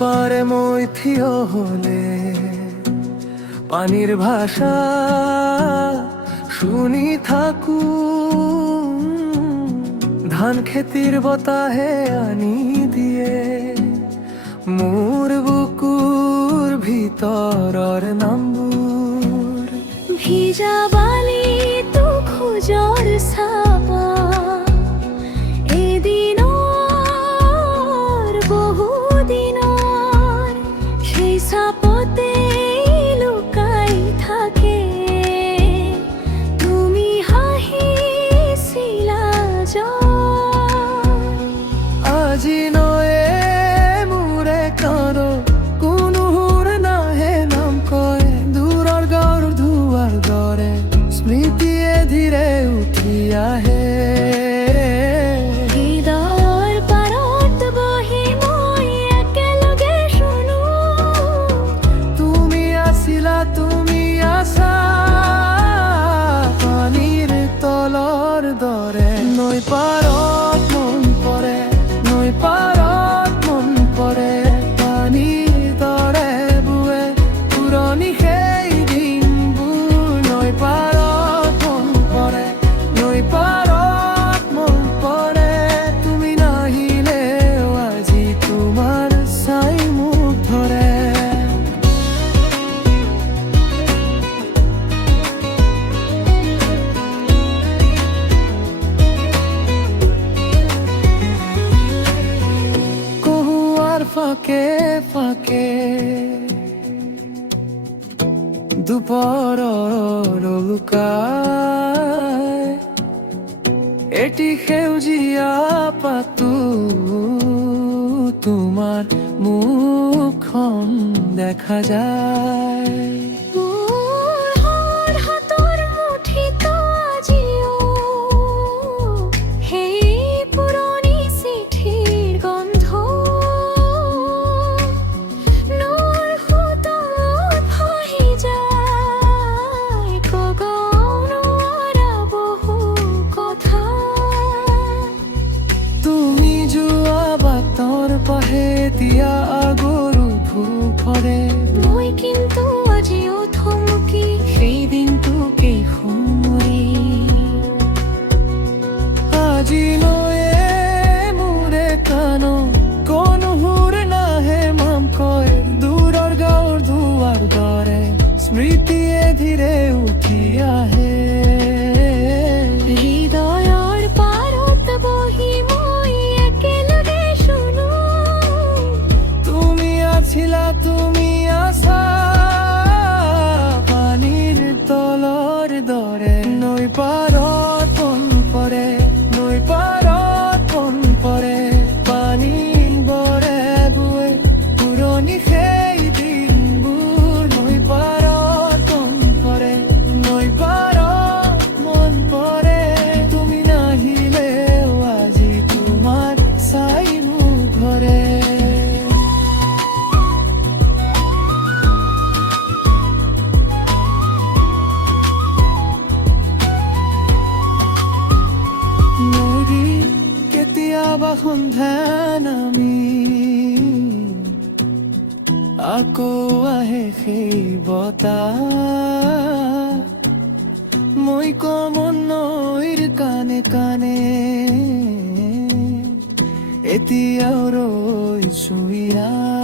পারে মই থিয় হলে পানির ভাষা শুনি থাকু, ধান খেতির বতাহে আনি দিয়ে মোর বুকুর ভিতরর নাম্বুর। ভিজা বালি তো খুঁজর ছাপা এদিনৰ বহুদিনৰ সেই ছাপতে লুকাই থাকে তুমি হাঁহিছিলা আজি নয়ে মোৰে কাৰো কোনো হুৰ নাহে নাম কয় দূৰৰ গাঁৱৰ ধুৱাৰ দৰে স্মৃতিয়ে ধীৰে উঠি আহে। তুমি আছা পানীৰ তলৰ দৰে নৈ পাৰত মন পৰে, নৈ পাৰত মন পৰে পানীৰ দৰে বুৱে পুৰণি সেই দিনবোৰ। নৈ পাৰত মন পৰে, নৈ পাৰত মন পৰে তুমি নাহিলেও আজি তোমাৰ চাই মোক ধৰে। ফাঁকে ফাঁকে দুপৰৰ লুকাই এটি সেউজীয়া পাতো তোমাৰ মুখখন দেখা যায়। দিয়া আগৰু ভূপৰে মই কিন্তু আজিও থমকি সেই দিনটোকেই সুমৰি। আজি নয়ে মোৰে কানো কোনো হুৰ নাহে মাম কয় দূৰৰ গাঁৱৰ ধুৱাৰ দৰে স্মৃতিয়ে ধীৰে উঠি আহে। তুমি আছা পানীৰ তলৰ দৰে নৈ পাৰত মন পৰে, নৈ পাৰত মন পৰে পানীৰ বৰে বুৱে পুৰণি সেই দিনবোৰ। নৈ পাৰত মন পৰে, নৈ পাৰত মন পৰে তুমি নাহিলেও আজি তোমাৰ চাই মোক ধৰে। কেতিয়াবা সন্ধান আমি আকৌ আহে সেই বতাহ মই কমন নৈৰ কাণে কাণে এতিয়াও ৰৈছো ইয়াত।